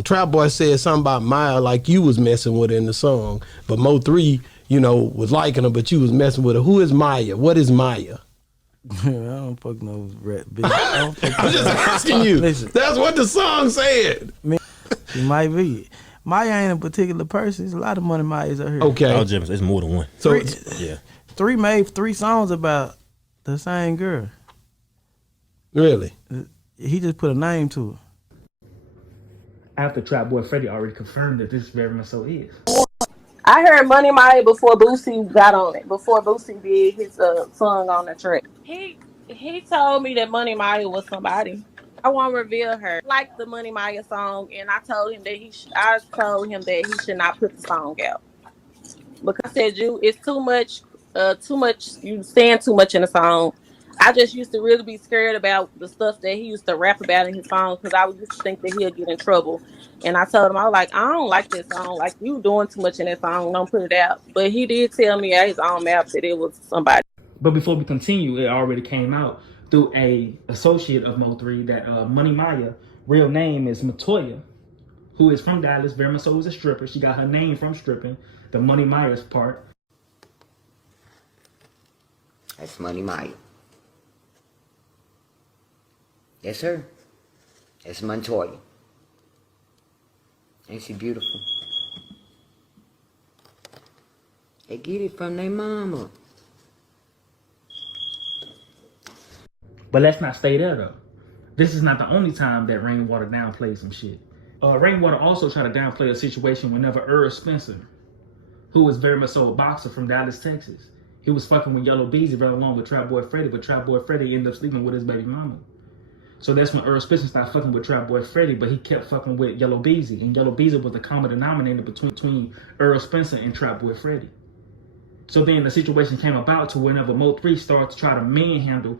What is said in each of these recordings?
Trap Boy said something about Maya like you was messing with her in the song, but Mo3, you know, was liking her, but you was messing with her. Who is Maya? What is Maya? I don't fuck no rap bitch. I'm just asking you. Listen, that's what the song said. She might be. Maya ain't a particular person. There's a lot of money Maya's out here. Okay. Oh, Jim, it's more than one. So yeah. 3 made 3 songs about the same girl. Really? He just put a name to it. After Trap Boy Freddy already confirmed that this very much so is. I heard Money Maya before Boosie got on it. Before Boosie did his song on the track. He told me that Money Maya was somebody. I won't reveal her. Like the Money Maya song, and I told him that he should not put the song out because I said it's too much. You saying too much in the song. I just used to really be scared about the stuff that he used to rap about in his songs because I used to think that he'll get in trouble. And I told him, I was like, I don't like this song. Like, you doing too much in that song. Don't put it out. But he did tell me at his own mouth that it was somebody. But before we continue, it already came out through a associate of Mo3 that Money Maya, real name is Matoya, who is from Dallas. Very much so is a stripper. She got her name from stripping. The Money Maya's part. That's Money Maya. Yes, sir. That's Montoya. Ain't she beautiful? They get it from their mama. But let's not stay there, though. This is not the only time that Rainwater downplayed some shit. Rainwater also tried to downplay a situation whenever Earl Spencer, who was very much so a boxer from Dallas, Texas, he was fucking with Yellow Beezy right along with Trap Boy Freddy, but Trap Boy Freddy ended up sleeping with his baby mama. So that's when Earl Spencer started fucking with Trap Boy Freddy, but he kept fucking with Yellow Beezy. And Yellow Beezy was the common denominator between Earl Spencer and Trap Boy Freddy. So then the situation came about to whenever Mo3 started to try to manhandle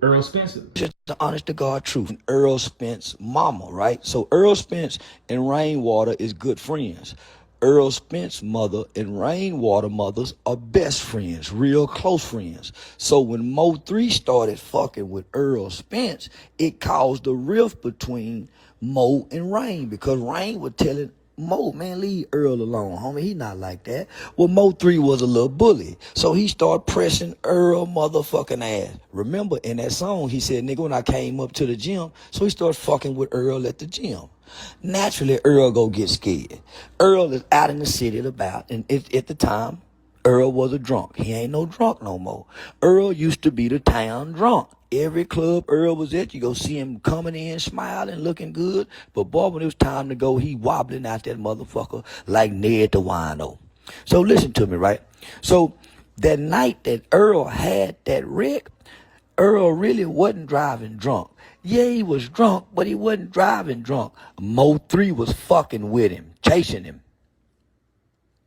Earl Spencer. Just the honest to God truth. Earl Spencer's mama, right? So Earl Spence and Rainwater is good friends. Earl Spence's mother and Rainwater mothers are best friends, real close friends. So when Mo3 started fucking with Earl Spence, it caused a rift between Mo and Rain because Rain was telling Mo, man, leave Earl alone, homie. He not like that. Well, Mo3 was a little bully. So he started pressing Earl motherfucking ass. Remember, in that song, he said, nigga, when I came up to the gym, so he started fucking with Earl at the gym. Naturally, Earl go get scared. Earl is out in the city about, and at the time, Earl was a drunk. He ain't no drunk no more. Earl used to be the town drunk. Every club Earl was at, you go see him coming in, smiling, looking good. But boy, when it was time to go, he wobbling out that motherfucker like Ned the Wino. So listen to me, right? So that night that Earl had that wreck, Earl really wasn't driving drunk. Yeah, he was drunk, but he wasn't driving drunk. Mo3 was fucking with him, chasing him.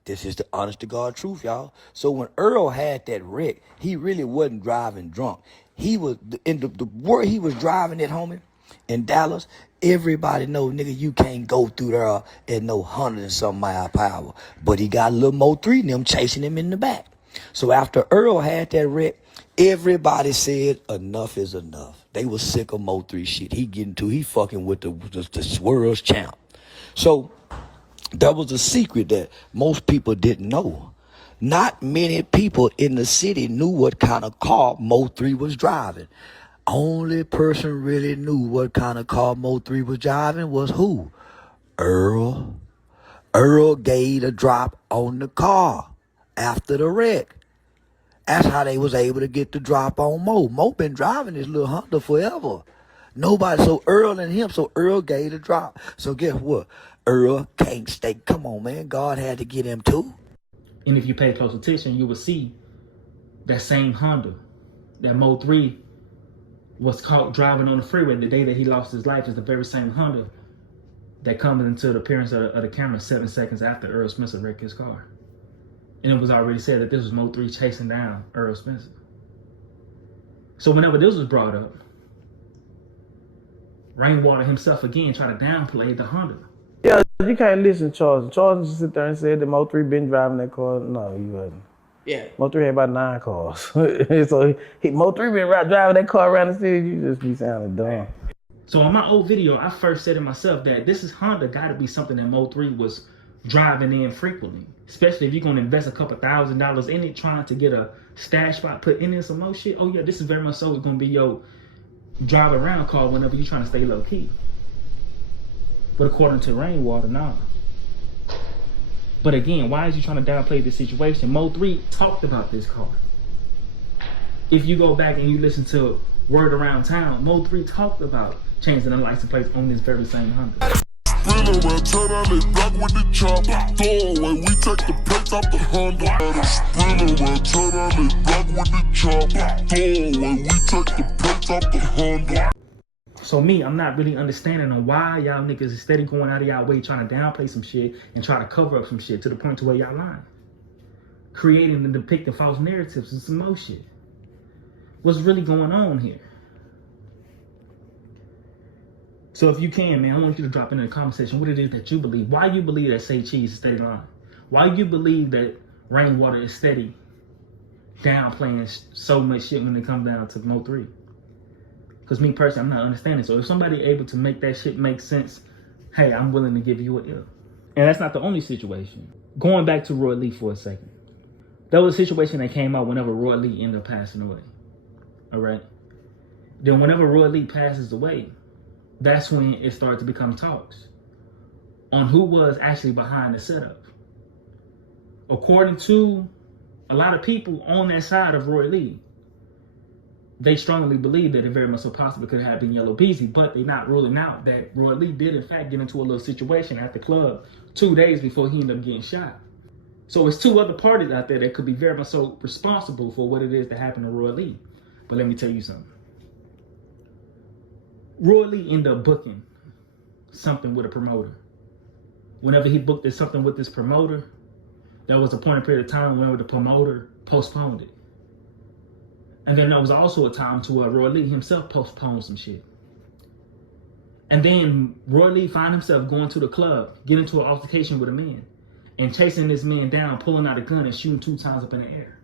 This is the honest to God truth, y'all. So when Earl had that wreck, he really wasn't driving drunk. He was, in the where he was driving it, homie, in Dallas, everybody know, nigga, you can't go through there at no 100 and something mile per hour. But he got a little Mo3 and them chasing him in the back. So after Earl had that wreck, everybody said enough is enough. They was sick of Mo3 shit. He fucking with the world's champ. So that was a secret that most people didn't know. Not many people in the city knew what kind of car Mo3 was driving. Only person really knew what kind of car Mo3 was driving was who? Earl. Earl gave a drop on the car after the wreck. That's how they was able to get the drop on Mo. Mo been driving this little Honda forever. Nobody, so Earl and him, so Earl gave the drop. So guess what? Earl can't stay. Come on, man. God had to get him too. And if you pay close attention, you will see that same Honda that Mo3 was caught driving on the freeway the day that he lost his life is the very same Honda that comes into the appearance of the camera 7 seconds after Earl Spencer wrecked his car. And it was already said that this was Mo3 chasing down Earl Spencer. So whenever this was brought up, Rainwater himself again tried to downplay the Honda. Yeah, you can't listen to Charles. Charles just sit there and said that Mo3 been driving that car. No, you hadn't. Yeah. Mo3 had about 9 cars. So Mo3 been driving that car around the city. You just be sounding dumb. So on my old video, I first said to myself that this is Honda got to be something that Mo3 was driving in frequently, especially if you're going to invest a couple $1,000s in it, trying to get a stash spot, put in there some more shit. Oh yeah, this is very much so going to be your drive around car whenever you're trying to stay low key. But according to Rainwater, nah. But again, why is you trying to downplay this situation? Mo3 talked about this car. If you go back and you listen to Word Around Town, Mo3 talked about changing the license plates on this very same Honda. Spin around, turn on it, block with the chop. Throw away, we take the plates off the Honda. Spin around, turn on it, block with the chop. Throw away, we take the plates off the Honda. So me, I'm not really understanding on why y'all niggas is steady going out of y'all way trying to downplay some shit and try to cover up some shit to the point to where y'all lying. Creating and depicting false narratives and some more shit. What's really going on here? So if you can, man, I want you to drop in the comment section what it is that you believe. Why you believe that Say Cheese is steady lying? Why you believe that Rainwater is steady downplaying so much shit when it comes down to Mo3? Because me personally, I'm not understanding. So if somebody able to make that shit make sense, hey, I'm willing to give you an L. And that's not the only situation. Going back to Roy Lee for a second. There was a situation that came out whenever Roy Lee ended up passing away. All right? Then whenever Roy Lee passes away, that's when it started to become talks on who was actually behind the setup. According to a lot of people on that side of Roy Lee, they strongly believe that it very much so possibly could have been Yellow Beezy, but they're not ruling out that Roy Lee did in fact get into a little situation at the club 2 days before he ended up getting shot. So it's two other parties out there that could be very much so responsible for what it is that happened to Roy Lee. But let me tell you something. Roy Lee ended up booking something with a promoter. Whenever he booked something with this promoter, there was a point in period of time whenever the promoter postponed it. And then there was also a time to where Roy Lee himself postponed some shit. And then Roy Lee found himself going to the club, getting into an altercation with a man, and chasing this man down, pulling out a gun and shooting 2 times up in the air.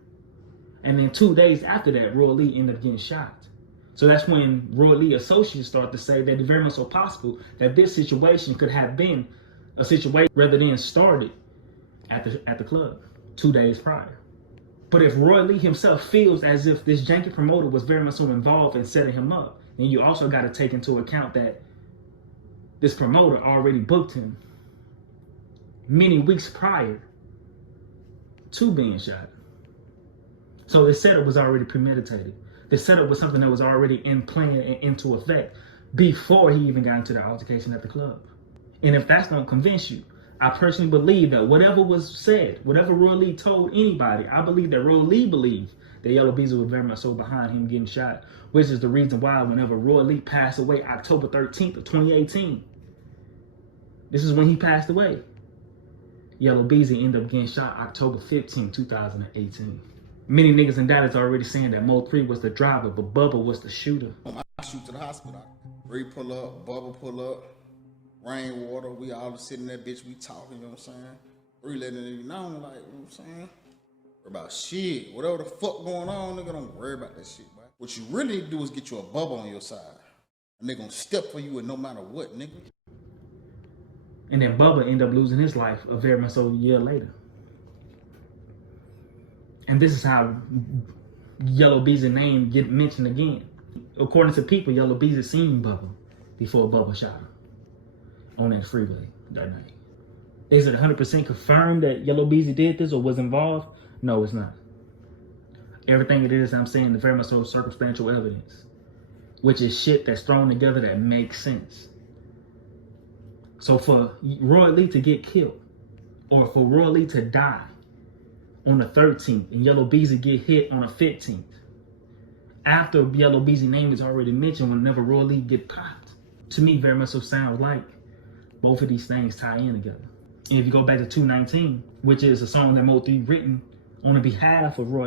And then 2 days after that, Roy Lee ended up getting shot. So that's when Roy Lee associates started to say that it's very much so possible that this situation could have been a situation rather than started at the club 2 days prior. But if Roy Lee himself feels as if this janky promoter was very much so involved in setting him up, then you also got to take into account that this promoter already booked him many weeks prior to being shot. So the setup was already premeditated. The setup was something that was already in plan and into effect before he even got into the altercation at the club. And if that's don't convince you, I personally believe that whatever was said, whatever Roy Lee told anybody, I believe that Roy Lee believed that Yellow Beezy was very much so behind him getting shot, which is the reason why whenever Roy Lee passed away October 13th of 2018, this is when he passed away. Yellow Beezy ended up getting shot October 15th, 2018. Many niggas and daddies are already saying that Mo3 was the driver, but Bubba was the shooter. I shoot to the hospital. Bree pull up, Bubba pull up, Rainwater, we all sitting there, bitch, we talking, you know what I'm saying? Bree letting it know, like, you know what I'm saying? About shit, whatever the fuck going on, nigga, don't worry about that shit, boy. What you really need to do is get you a Bubba on your side. A nigga gonna step for you and no matter what, nigga. And then Bubba ended up losing his life a very much so year later. And this is how Yellow Beezy's name get mentioned again. According to people, Yellow Beezy seen Bubba before Bubba shot him on that freeway that night. Is it 100% confirmed that Yellow Beezy did this or was involved? No, it's not. Everything it is, I'm saying, the very much so circumstantial evidence, which is shit that's thrown together that makes sense. So for Roy Lee to get killed, or for Roy Lee to die on the 13th and Yellow Beezy get hit on the 15th, after Yellow Beezy name is already mentioned whenever Roy Lee get popped, to me very much so sounds like both of these things tie in together. And if you go back to 219, which is a song that Mo3 written on the behalf of Roy Lee,